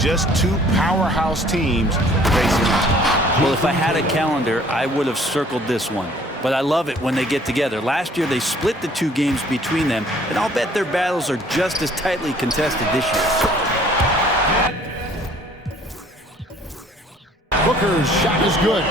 Just two powerhouse teams facing off. Well, if I had a calendar, I would have circled this one. But I love it when they get together. Last year, they split the two games between them, and I'll bet their battles are just as tightly contested this year. Booker's shot is good.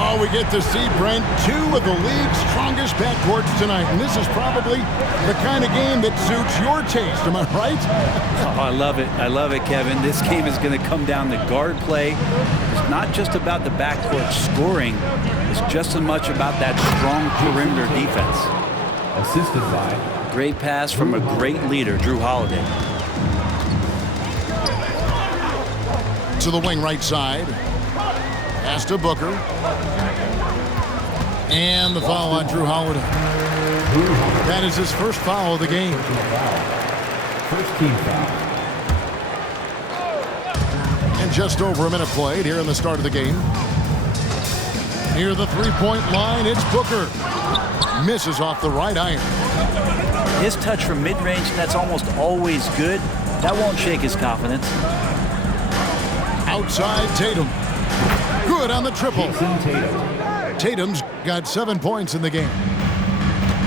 Oh, we get to see, Brent, two of the league's strongest backcourts tonight. And this is probably the kind of game that suits your taste. Am I right? Oh, I love it. I love it, Kevin. This game is going to come down to guard play. It's not just about the backcourt scoring. It's just as much about that strong perimeter defense. Assisted by great pass from a great leader, Jrue Holiday. To the wing right side. Pass to Booker. And the foul on Jrue Holiday. That is his first foul of the game. First team foul. And just over a minute played here in the start of the game. Near the three-point line, it's Booker. Misses off the right iron. His touch from mid-range, that's almost always good. That won't shake his confidence. Outside Tatum. Good on the triple. Tatum's got 7 points in the game.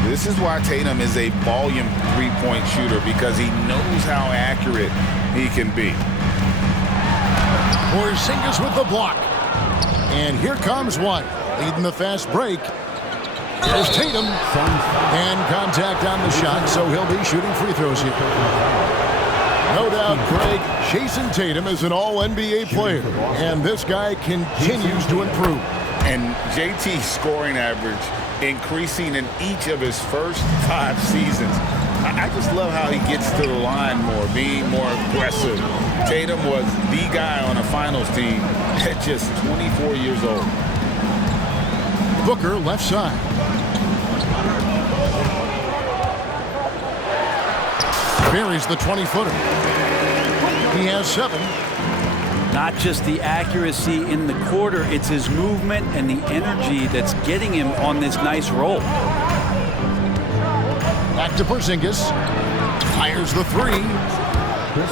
This is why Tatum is a volume three-point shooter, because he knows how accurate he can be. Porzingis with the block. And here comes one. Leading the fast break. Here's Tatum. And contact on the shot, so he'll be shooting free throws here. No doubt, Craig, Jason Tatum is an all-NBA player, and this guy continues to improve. And JT's scoring average increasing in each of his first 5 seasons. I just love how he gets to the line more, being more aggressive. Tatum was the guy on a finals team at just 24 years old. Booker left side. Buries the 20-footer. He has 7. Not just the accuracy in the quarter, it's his movement and the energy that's getting him on this nice roll. Back to Porzingis. Fires the 3.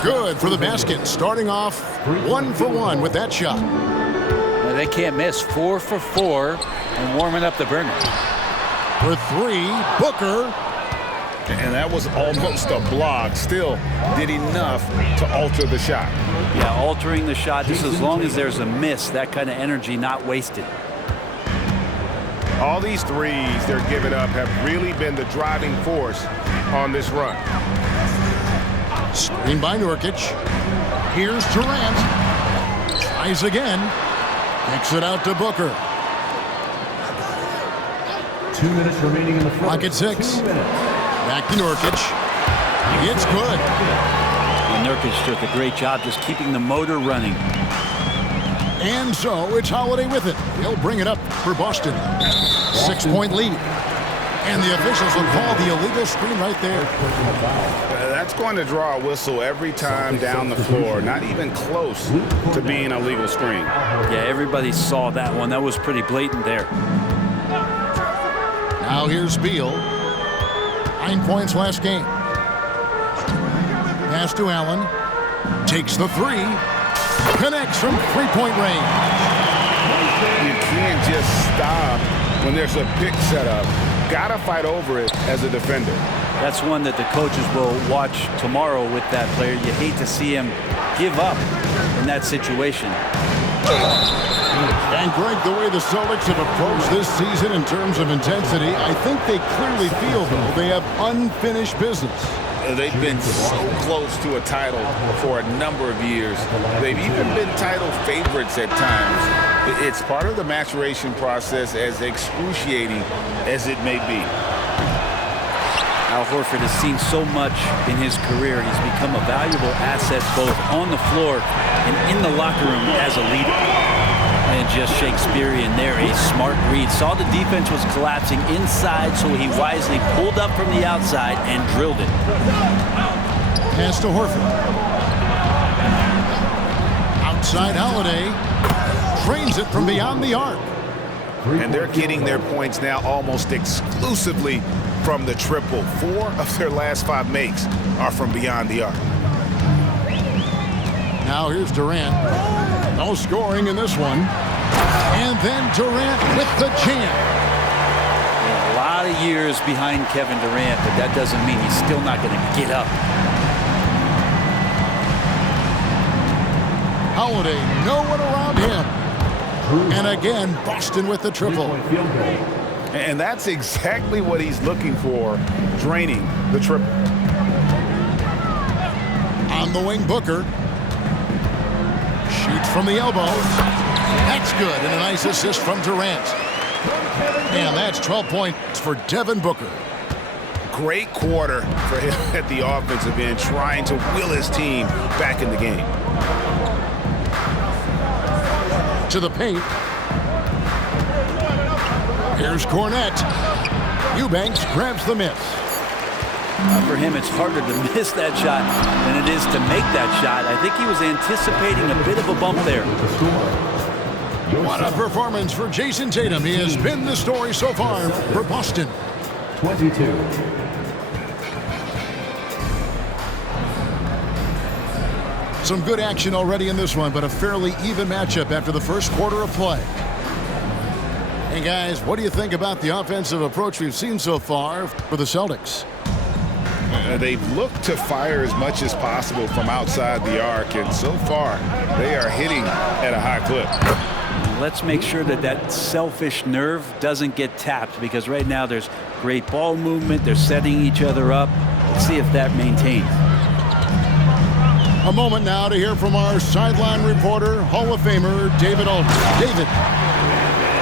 Good for the basket. Starting off 1 for 1 with that shot. Now they can't miss. 4 for 4 and warming up the burner. For 3, Booker. And that was almost a block. Still did enough to alter the shot. Yeah, altering the shot just as long as there's a miss. That kind of energy not wasted. All these threes they're giving up have really been the driving force on this run. Screen by Nurkic. Here's Durant. Tries again. Kicks it out to Booker. 2 minutes remaining in the first. Clock at 6. Back to Nurkic. It's good. And Nurkic took a great job just keeping the motor running. And so it's Holiday with it. He'll bring it up for Boston. 6-point lead. And the officials will call the illegal screen right there. That's going to draw a whistle every time down the floor. Not even close to being a legal screen. Yeah, everybody saw that one. That was pretty blatant there. Now here's Beal. 9 points last game. Pass to Allen. Takes the 3. Connects from three-point range. You can't just stop when there's a pick set up. Gotta fight over it as a defender. That's one that the coaches will watch tomorrow with that player. You hate to see him give up in that situation. And Greg, the way the Celtics have approached this season in terms of intensity, I think they clearly feel, though, they have unfinished business. They've been so close to a title for a number of years. They've even been title favorites at times. It's part of the maturation process, as excruciating as it may be. Al Horford has seen so much in his career. He's become a valuable asset both on the floor and in the locker room as a leader. And just Shakespearean there, a smart read. Saw the defense was collapsing inside, so he wisely pulled up from the outside and drilled it. Pass to Horford. Outside Holiday. Trains it from beyond the arc. And they're getting their points now almost exclusively from the triple. 4 of their last 5 makes are from beyond the arc. Now here's Durant. No scoring in this one. And then Durant with the jam. A lot of years behind Kevin Durant, but that doesn't mean he's still not going to get up. Holiday, no one around him. And again, Boston with the triple. And that's exactly what he's looking for, draining the triple. On the wing, Booker. Shoots from the elbow. That's good, and a nice assist from Durant. And that's 12 points for Devin Booker. Great quarter for him at the offensive end, trying to will his team back in the game. To the paint. Here's Cornette. Eubanks grabs the miss. For him, it's harder to miss that shot than it is to make that shot. I think he was anticipating a bit of a bump there. What a performance for Jason Tatum. He has been the story so far for Boston. 22. Some good action already in this one, but a fairly even matchup after the first quarter of play. Hey guys, what do you think about the offensive approach we've seen so far for the Celtics? They've looked to fire as much as possible from outside the arc, and so far they are hitting at a high clip. Let's make sure that that selfish nerve doesn't get tapped, because right now there's great ball movement. They're setting each other up. Let's see if that maintains. A moment now to hear from our sideline reporter, Hall of Famer David Aldridge. David.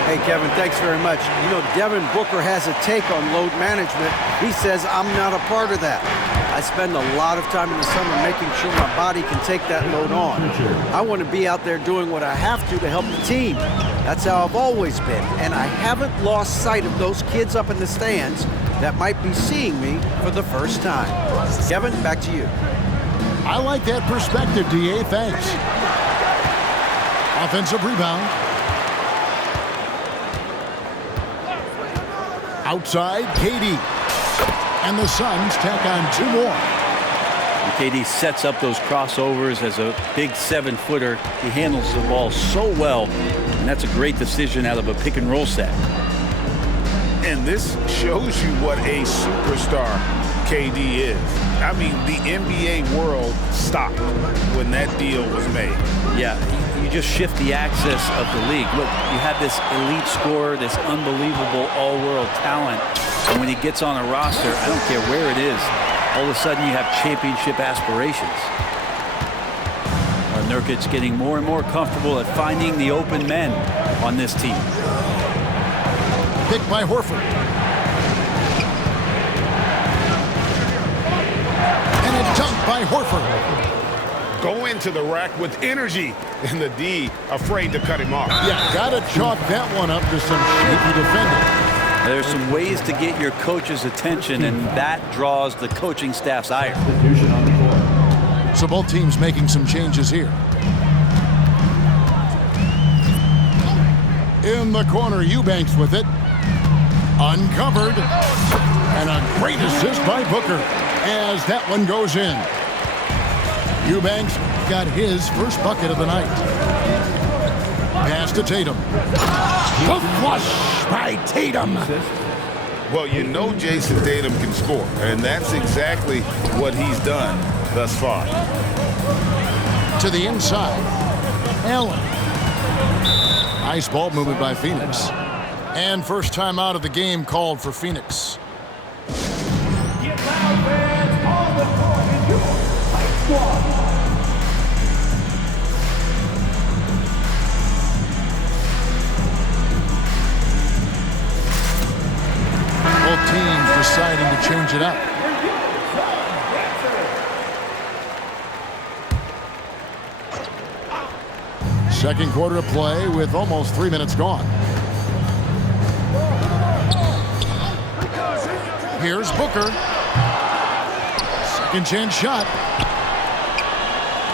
Hey, Kevin, thanks very much. You know, Devin Booker has a take on load management. He says, I'm not a part of that. I spend a lot of time in the summer making sure my body can take that load on. I want to be out there doing what I have to help the team. That's how I've always been. And I haven't lost sight of those kids up in the stands that might be seeing me for the first time. Kevin, back to you. I like that perspective, D.A. Thanks. Offensive rebound. Outside, KD. And the Suns tack on 2 more. And KD sets up those crossovers as a big 7-footer. He handles the ball so well, and that's a great decision out of a pick-and-roll set. And this shows you what a superstar KD is. I mean, the NBA world stopped when that deal was made. Yeah, you just shift the axis of the league. Look, you have this elite scorer, this unbelievable all-world talent, and when he gets on a roster, I don't care where it is, all of a sudden you have championship aspirations. Nurkic's getting more and more comfortable at finding the open men on this team. Picked by Horford. And a dunk by Horford. Go into the rack with energy, and the D afraid to cut him off. Yeah, gotta chalk that one up to some shaky defending. There's some ways to get your coach's attention, and that draws the coaching staff's ire. So both teams making some changes here. In the corner, Eubanks with it. Uncovered. And a great assist by Booker as that one goes in. Eubanks got his first bucket of the night. Pass to Tatum. The flush by Tatum. Well, you know Jason Tatum can score, and that's exactly what he's done thus far. To the inside. Allen. Nice ball movement by Phoenix. And first time out of the game called for Phoenix. Both teams deciding to change it up. Second quarter of play with almost 3 minutes gone. Here's Booker. Second chance shot.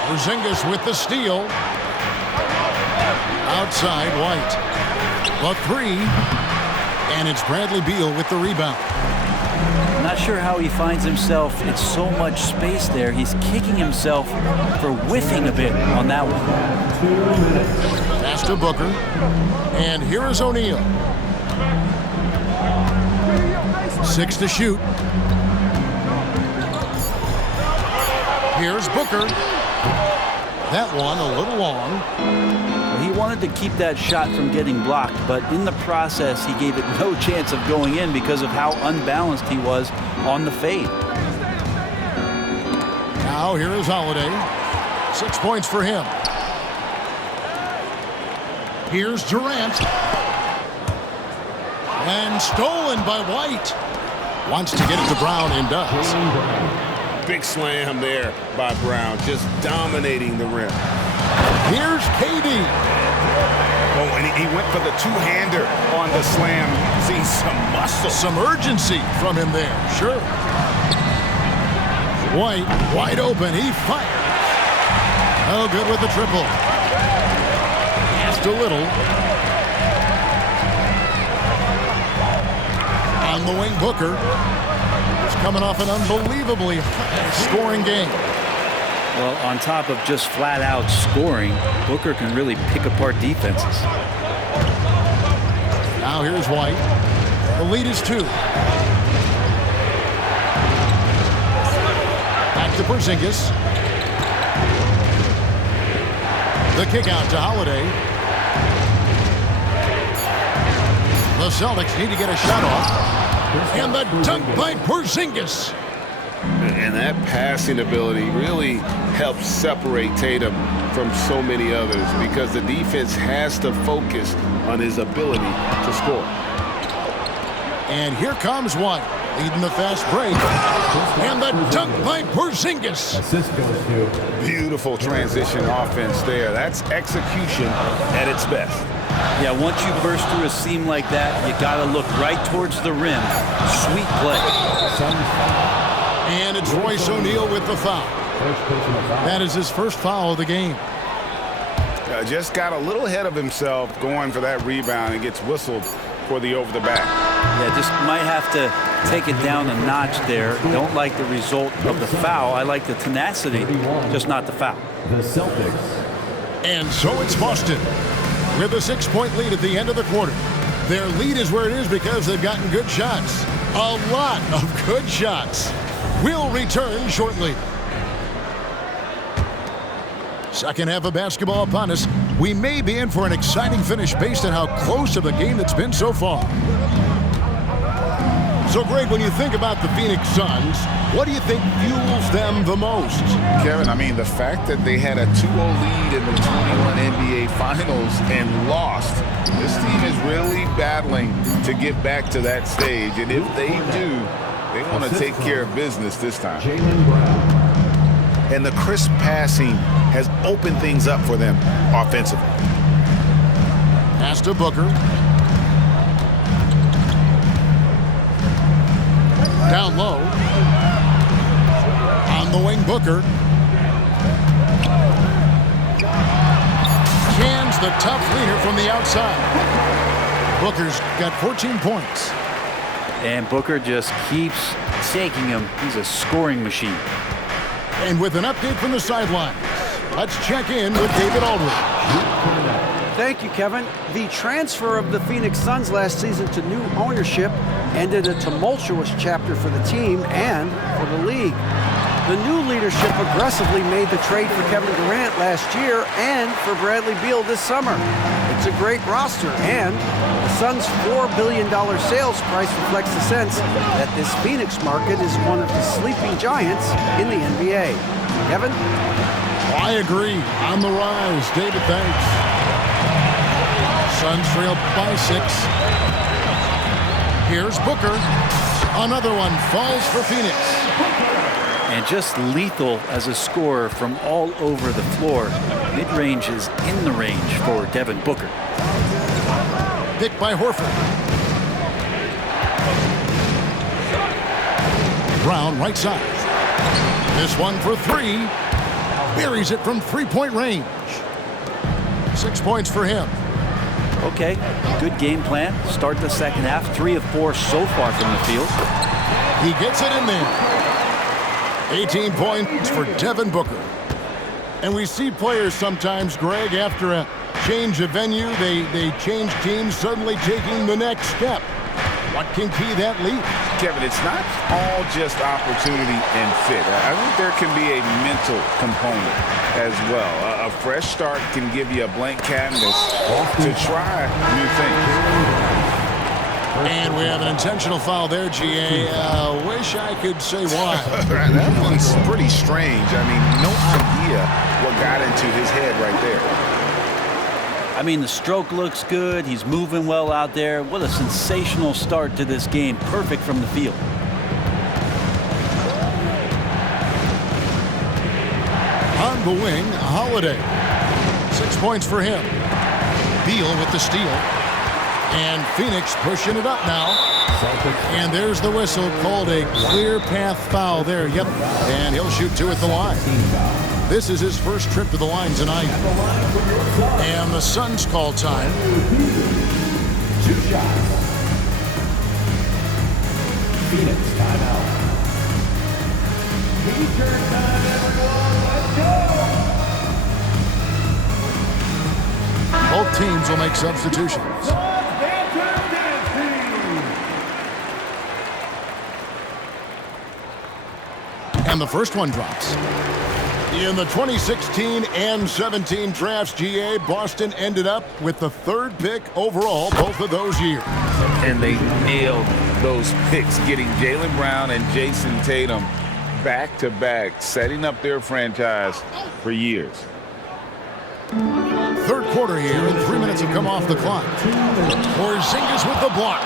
Porzingis with the steal. Outside, White. The three. And it's Bradley Beal with the rebound. Not sure how he finds himself in so much space there. He's kicking himself for whiffing a bit on that one. Pass to Booker. And here is O'Neal. 6 to shoot. Here's Booker. That one a little long. He wanted to keep that shot from getting blocked, but in the process, he gave it no chance of going in because of how unbalanced he was on the fade. Now here is Holiday. 6 points for him. Here's Durant. And stolen by White. Wants to get it to Brown and does. Big slam there by Brown, just dominating the rim. Here's KD. Oh, and he went for the two-hander on the slam. See some muscle. Some urgency from him there, sure. White, wide open, he fires. Oh, good with the triple. Just a little. On the wing, Booker. He's coming off an unbelievably high-scoring game. Well, on top of just flat-out scoring, Booker can really pick apart defenses. Now here's White. The lead is 2. Back to Porzingis. The kick out to Holiday. The Celtics need to get a shot off. And the dunk by Porzingis. And that passing ability really helps separate Tatum from so many others because the defense has to focus on his ability to score. And here comes White, leading the fast break. And the dunk by Porzingis. Assist goes to Beautiful transition offense there. That's execution at its best. Yeah, once you burst through a seam like that, you got to look right towards the rim. Sweet play. And it's Royce O'Neal with the foul. That is his first foul of the game. Just got a little ahead of himself going for that rebound and gets whistled for the over-the-back. Yeah, just might have to take it down a notch there. Don't like the result of the foul. I like the tenacity, just not the foul. the Celtics. And so it's Boston with a 6-point lead at the end of the quarter. Their lead is where it is because they've gotten good shots. A lot of good shots. We'll return shortly. Second half of basketball upon us. We may be in for an exciting finish based on how close of a game it's been so far. So, Greg, when you think about the Phoenix Suns, what do you think fuels them the most? Kevin, I mean, the fact that they had a 2-0 lead in the 21 NBA Finals and lost, this team is really battling to get back to that stage. And if they do, they want to take care of business this time. Jaylen Brown. And the crisp passing has opened things up for them offensively. Pass to Booker. Down low. On the wing, Booker. Cans the tough leader from the outside. Booker's got 14 points. And Booker just keeps taking him. He's a scoring machine. And with an update from the sidelines, let's check in with David Aldridge. Thank you, Kevin. The transfer of the Phoenix Suns last season to new ownership ended a tumultuous chapter for the team and for the league. The new leadership aggressively made the trade for Kevin Durant last year and for Bradley Beal this summer. It's a great roster, and the Suns' $4 billion sales price reflects the sense that this Phoenix market is one of the sleeping giants in the NBA. Kevin? I agree. On the rise. David, thanks. Suns trail by 6. Here's Booker. Another one falls for Phoenix. And just lethal as a scorer from all over the floor. Mid-range is in the range for Devin Booker. Picked by Horford. Brown right side. This one for 3. Buries it from 3-point range. 6 points for him. Okay, good game plan. Start the second half. 3 of 4 so far from the field. He gets it in there. 18 points for Devin Booker. And we see players sometimes, Greg, after a change of venue, they change teams, suddenly taking the next step. What can key that leap? Kevin, it's not all just opportunity and fit. I think there can be a mental component as well. A fresh start can give you a blank canvas to try new things. And we have an intentional foul there, GA. Wish I could say why. That one's pretty strange. I mean, no idea what got into his head right there. I mean, the stroke looks good. He's moving well out there. What a sensational start to this game. Perfect from the field. On the wing, Holiday. 6 points for him. Beal with the steal. And Phoenix pushing it up now. And there's the whistle, called a clear path foul there. Yep. And he'll shoot 2 at the line. This is his first trip to the line tonight. And the Suns call time. 2 shots. Phoenix timeout. T-shirt time, everyone. Let's go. Both teams will make substitutions. And the first one drops. In the 2016 and 17 drafts, GA, Boston ended up with the 3rd pick overall both of those years. And they nailed those picks, getting Jaylen Brown and Jason Tatum back-to-back, setting up their franchise for years. 3rd quarter here, and 3 minutes have come off the clock. Porzingis with the block.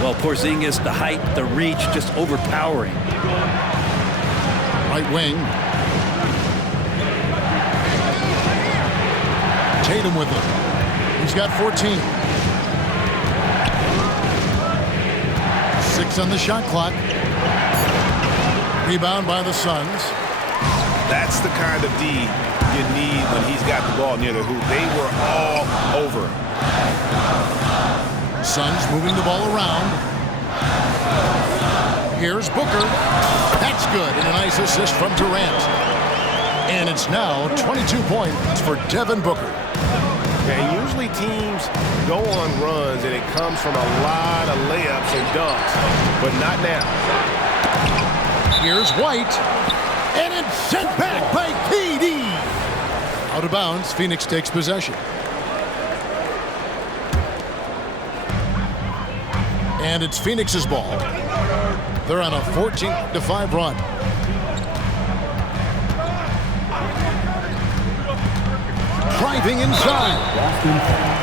Well, Porzingis, the height, the reach, just overpowering. Right wing. Tatum with it. He's got 14. 6 on the shot clock. Rebound by the Suns. That's the kind of D you need when he's got the ball near the hoop. They were all over. Suns moving the ball around. Here's Booker. That's good, and a nice assist from Durant. And it's now 22 points for Devin Booker. And usually teams go on runs, and it comes from a lot of layups and dunks, but not now. Here's White, and it's sent back by KD. Out of bounds, Phoenix takes possession. And it's Phoenix's ball. They're on a 14-5 run. Driving inside.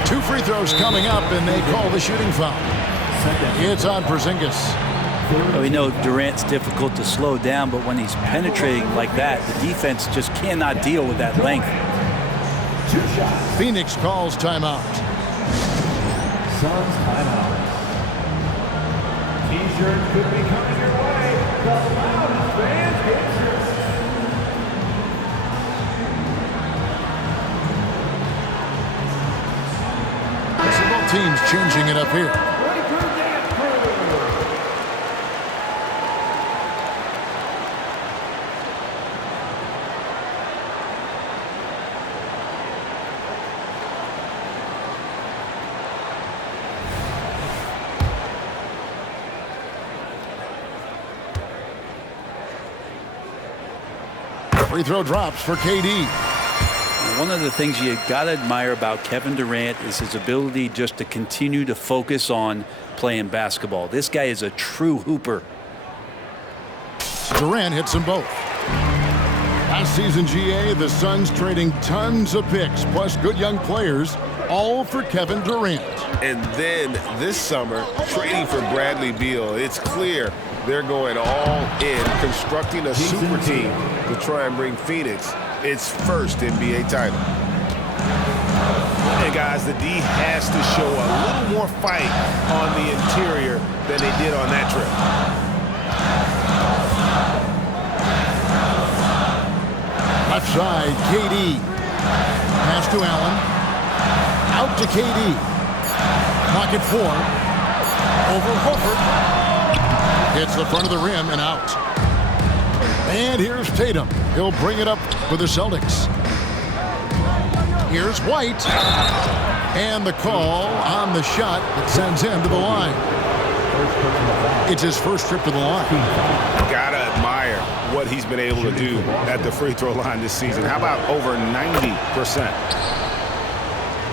2 free throws coming up, and they call the shooting foul. It's on Porzingis. Well, we know Durant's difficult to slow down, but when he's penetrating like that, the defense just cannot deal with that length. Phoenix calls timeout. Suns timeout. T-shirt could be coming your way. The loudest fans get shirts. Both teams changing it up here. Free throw drops for KD. One of the things you got to admire about Kevin Durant is his ability just to continue to focus on playing basketball. This guy is a true hooper. Durant hits them both. Last season, GA, the Suns trading tons of picks, plus good young players, all for Kevin Durant. And then this summer, trading for Bradley Beal, it's clear they're going all in, constructing a super team to try and bring Phoenix its first NBA title. And guys, the D has to show a little more fight on the interior than they did on that trip. Left side, KD. Pass to Allen. Out to KD. Clock at 4. Over Horford. Hits the front of the rim and out. And here's Tatum. He'll bring it up for the Celtics. Here's White. And the call on the shot that sends him to the line. It's his first trip to the line. Gotta admire what he's been able to do at the free throw line this season. How about over 90%?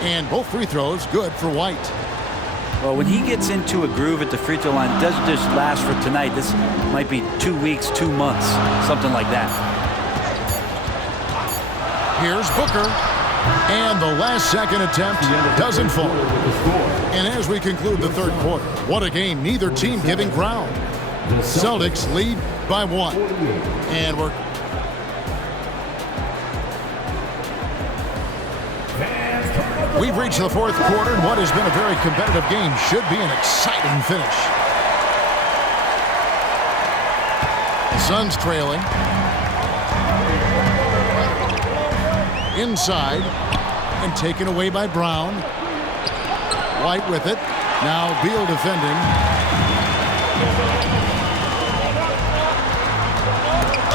And both free throws good for White. Well, when he gets into a groove at the free throw line, it doesn't just last for tonight. This might be 2 weeks, 2 months, something like that. Here's Booker. And the last second attempt doesn't fall. And as we conclude the third quarter, what a game. Neither team giving ground. Celtics lead by 1. And we've reached the fourth quarter, and what has been a very competitive game should be an exciting finish. The Suns trailing. Inside and taken away by Brown. White with it. Now Beal defending.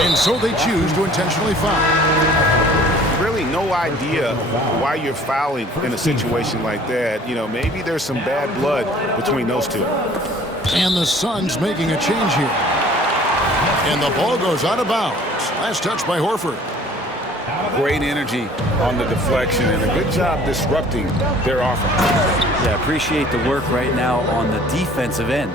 And so they choose to intentionally foul. Really no idea why you're fouling in a situation like that. You know, maybe there's some bad blood between those two. And the Suns making a change here. And the ball goes out of bounds. Last touch by Horford. Great energy on the deflection and a good job disrupting their offense. Yeah, appreciate the work right now on the defensive end.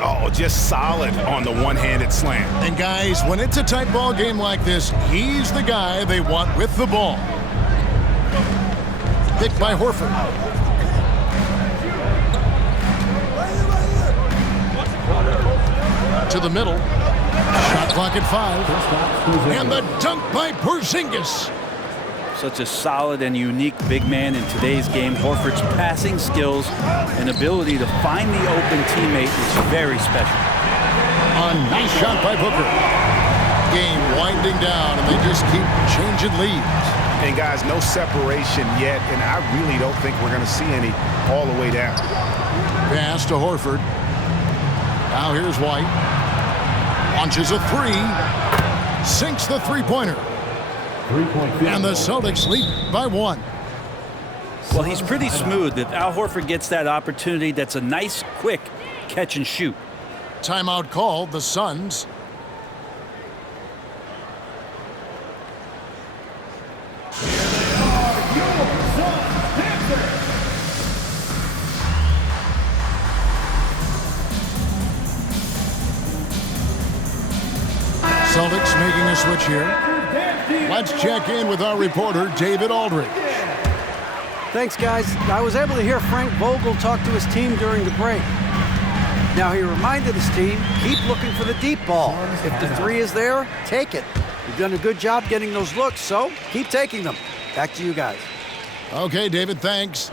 Oh, just solid on the one-handed slam. And guys, when it's a tight ball game like this, he's the guy they want with the ball. Picked by Horford. To the middle. Shot clock at 5. And the dunk by Porzingis. Such a solid and unique big man in today's game. Horford's passing skills and ability to find the open teammate is very special. A nice shot by Booker. Game winding down, and they just keep changing leads. And guys, no separation yet, and I really don't think we're going to see any all the way down. Pass to Horford. Now here's White. Launches a 3. Sinks the three-pointer. And the Celtics lead by 1. Well, he's pretty smooth. If Al Horford gets that opportunity, that's a nice, quick catch and shoot. Timeout called, the Suns. Celtics making a switch here. Let's check in with our reporter, David Aldridge. Thanks, guys. I was able to hear Frank Vogel talk to his team during the break. Now, he reminded his team, keep looking for the deep ball. If the 3 is there, take it. You've done a good job getting those looks, so keep taking them. Back to you guys. Okay, David, thanks.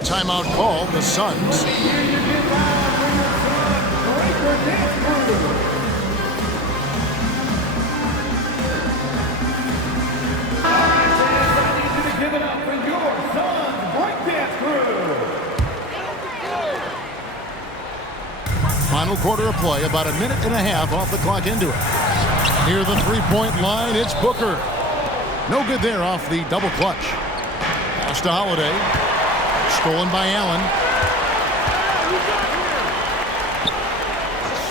Timeout call, the Suns. Give it up for your Suns breakdance crew. Final quarter of play, about a minute and a half off the clock into it. Near the three-point line, it's Booker. No good there off the double clutch. Pass to Holiday. Stolen by Allen.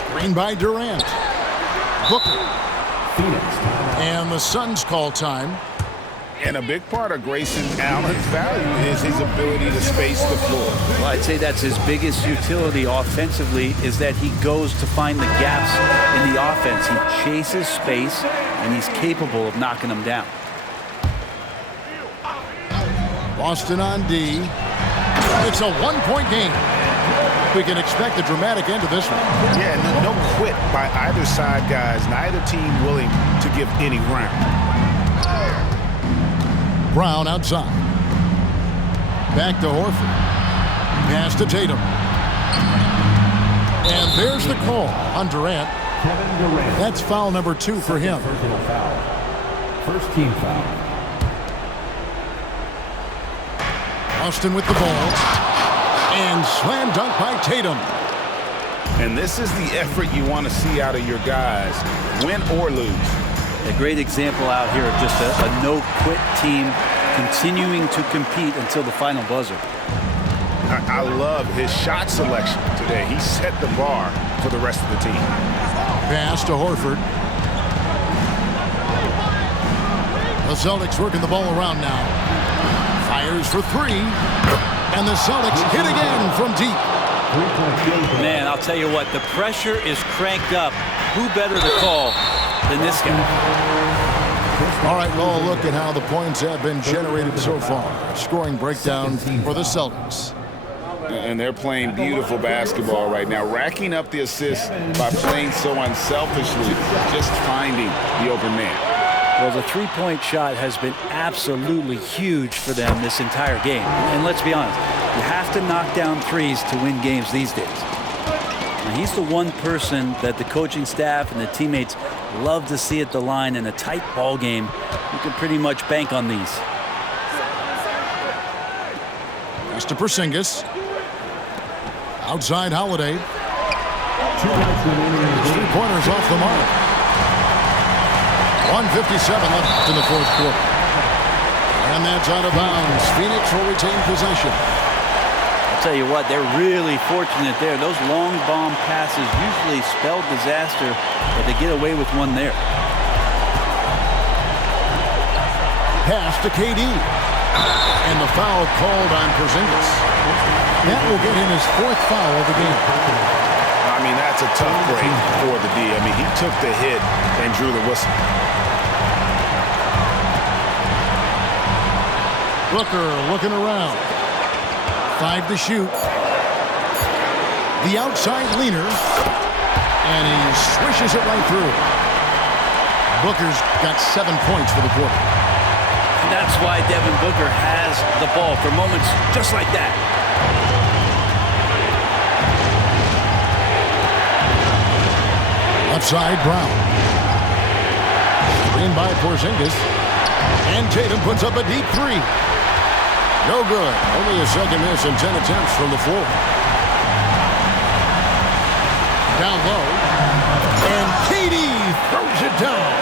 Screen by Durant. Booker. And the Suns call time. And a big part of Grayson Allen's value is his ability to space the floor. Well, I'd say that's his biggest utility offensively is that he goes to find the gaps in the offense. He chases space, and he's capable of knocking them down. Boston on D. It's a one-point game. We can expect a dramatic end to this one. Yeah, no quit by either side, guys. Neither team willing to give any ground. Brown outside. Back to Horford. Pass to Tatum. And there's the call on Durant. That's foul number 2 for him. First team foul. Austin with the ball. And slam dunk by Tatum. And this is the effort you want to see out of your guys, win or lose. A great example out here of just a no-quit team continuing to compete until the final buzzer. I love his shot selection today. He set the bar for the rest of the team. Pass to Horford. The Celtics working the ball around now. Fires for three. And the Celtics hit again from deep. Man, I'll tell you what, the pressure is cranked up. Who better to call than this guy? All right, well, look at how the points have been generated so far. Scoring breakdown for the Celtics. And they're playing beautiful basketball right now, racking up the assists by playing so unselfishly, just finding the open man. Well, the three-point shot has been absolutely huge for them this entire game. And let's be honest, you have to knock down threes to win games these days. And he's the one person that the coaching staff and the teammates love to see at the line in a tight ball game. You can pretty much bank on these. Pass to Porzingis. Outside Holiday. Three-pointers off the mark. 1:57 left in the fourth quarter. And that's out of bounds. Phoenix will retain possession. I'll tell you what, they're really fortunate there. Those long bomb passes usually spell disaster, but they get away with one there. Pass to KD. And the foul called on Porzingis. That will get him his fourth foul of the game. I mean, that's a tough break for the D. I mean, he took the hit and drew the whistle. Booker looking around. 5 to shoot. The outside leaner. And he swishes it right through. Booker's got 7 points for the quarter. And that's why Devin Booker has the ball for moments just like that. Left side, Brown. Screen by Porzingis. And Tatum puts up a deep three. No good. Only a second miss and 10 attempts from the floor. Down low. And KD throws it down.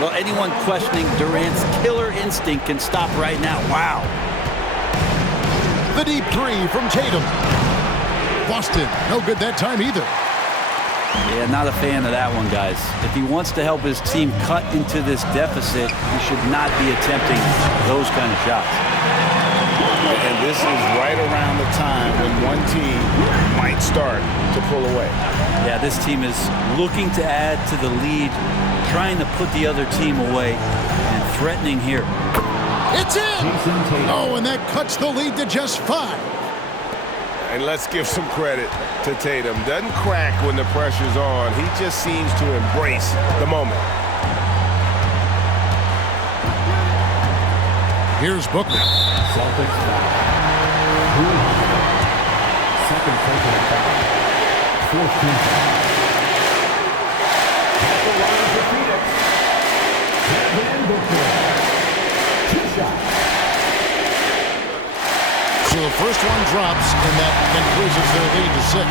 Well, anyone questioning Durant's killer instinct can stop right now. Wow. The deep three from Tatum. Boston, no good that time either. Yeah, not a fan of that one, guys. If he wants to help his team cut into this deficit, he should not be attempting those kind of shots. And this is right around the time when one team might start to pull away. Yeah, this team is looking to add to the lead, trying to put the other team away, and threatening here. It's in! Oh, and that cuts the lead to just 5. And let's give some credit to Tatum. Doesn't crack when the pressure's on. He just seems to embrace the moment. Here's Booker. Celtics foul. Second personal foul. 14th foul. At the line for Phoenix. Devin Booker. 2 shots. So the first one drops, and that increases their lead to 6.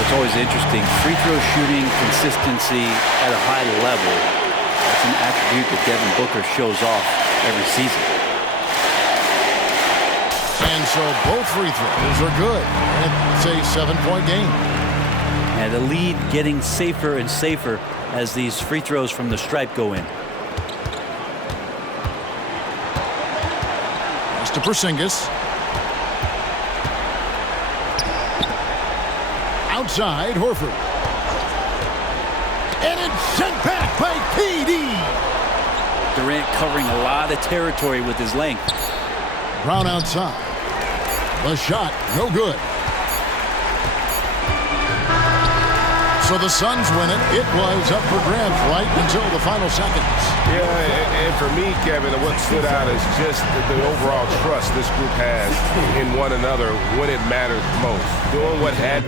It's always interesting. Free throw shooting consistency at a high level. That's an attribute that Devin Booker shows off every season. And so both free throws are good. And it's a 7-point game. And the lead getting safer and safer as these free throws from the stripe go in. Pass to Porzingis. Outside, Horford. And it's sent back by KD. Durant covering a lot of territory with his length. Brown outside. The shot, no good. So the Suns win it. It was up for grabs right until the final seconds. Yeah, and for me, Kevin, what stood out is just the overall trust this group has in one another when it matters most. Doing what had